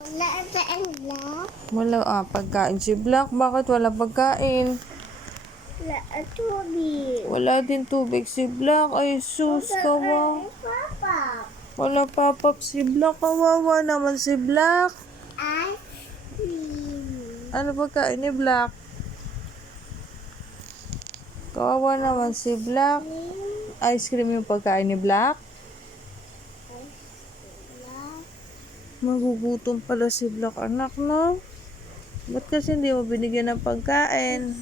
Wala ang black. Wala pagkain si Black. Bakit wala pagkain? Wala ang tubig. Wala din tubig si Black. Ay sus, kawa. Papa. Wala papap si Black. Kawawa naman si Black. Ice cream. Ano pagkain ni Black? Kawawa naman si Black. Ice cream yung pagkain ni Black. Magugutom pala si Black, anak, no? Ba't kasi hindi mo binigyan ng pagkain?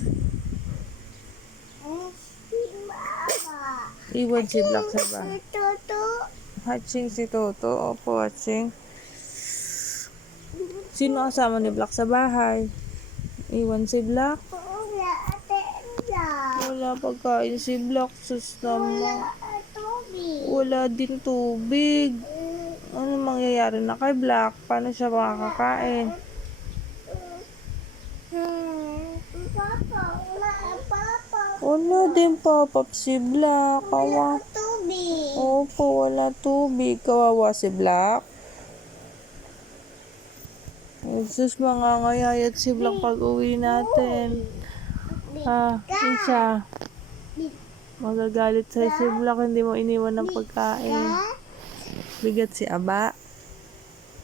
Iwan si Black sa bahay. Toto. Hatching si Toto. Opo, hatching. Sino kasama ni Black sa bahay? Iwan si Black. Wala ang black. Wala pagkain si Black. Sus naman. Wala ang tubig. Wala din tubig. Ano mangyayari na kay Black? Paano siya makakakain? Papa. Wala ang papa. Wala din papap si Black. Wala ang tubig. Opo, wala tubig. Kawawa si Black. Jesus, mangangayayat si Black pag uwi natin. Isa. Magagalit sa'yo si Black, hindi mo iniwan ng pagkain. Bigat si Aba.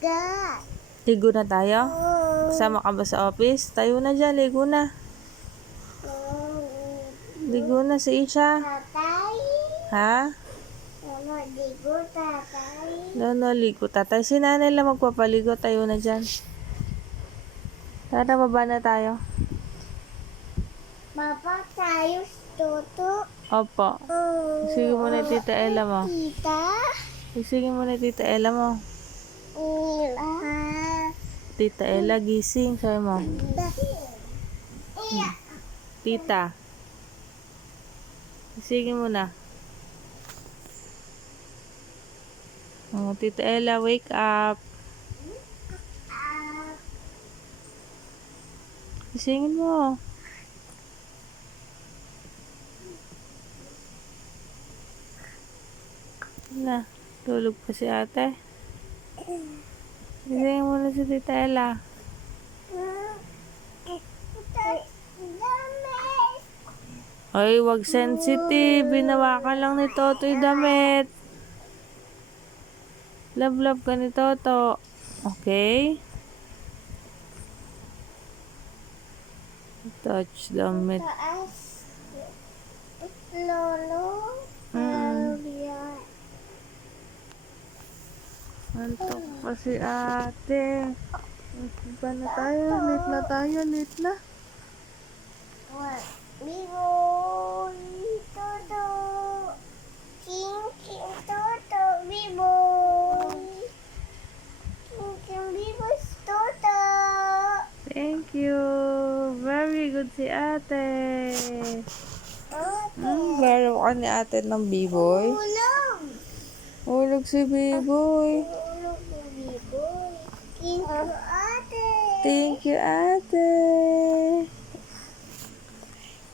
God. Ligo na tayo? Kasama ka ba sa office? Tayo na dyan, ligo na. Ligo na si Isha. Tatay. Ha? Ligo, tatay. No, ligo tatay. Si nanay lang magpapaligo, tayo na dyan. Tara, baba na tayo. Papa, tayo Toto. Opo. Sige mo na Tita Ella mo. Tita. Sige mo na Tita Ella mo. Tita Ella, gising. Sabi mo. Tita. Sige mo na. Tita Ella, wake up. Gisingin mo. Na, tulog pa si ate. Gisingin mo na si Tita Ella. Ay, wag sensitive. Binawakan lang ni Toto yung damit. Love ka ni Toto. Okay? Touch damit. Lolo. Antok pa si ate. Ba na tayo? Late na tayo. Late na. Biboy. Toto. King Toto. Biboy. King Biboy. Toto. Thank you. Very good si ate. Laro ka ni ate ng B-boy. Ulong. Ulog si B-boy. Ulong si Biboy. King ate. Thank you, ate.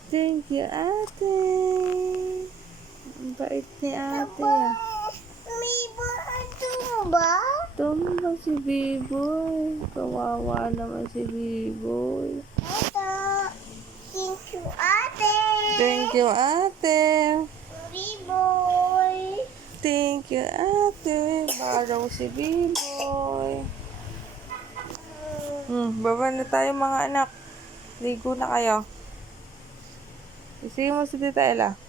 Thank you, ate. Ang bait ni ate. Biboy, tumba? Tumba si B-boy. Kawawa naman si B-boy. Ito. Thank you, ate. Thank you, ate. Biboy. Thank you, ate. Baraw si B-boy. Baba na tayo mga anak. Ligo na kayo. Isingin mo si Tita Ella.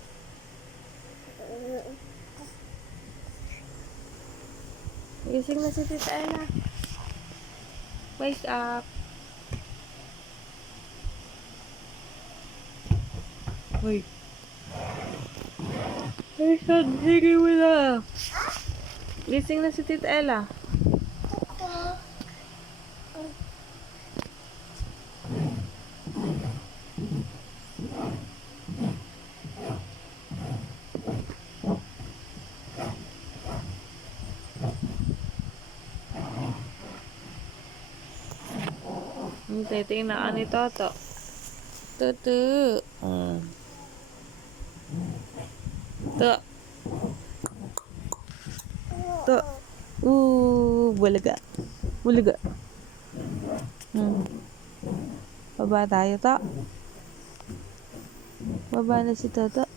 Gising na si Tita Ella. Wake up. Wait. Ay, sige mo na. Gising na si Tita Ella. Titingnan ka ni Toto. Tutu. To. To. Bulaga. Bulaga. Hmm. Baba tayo, to. Baba na si Toto.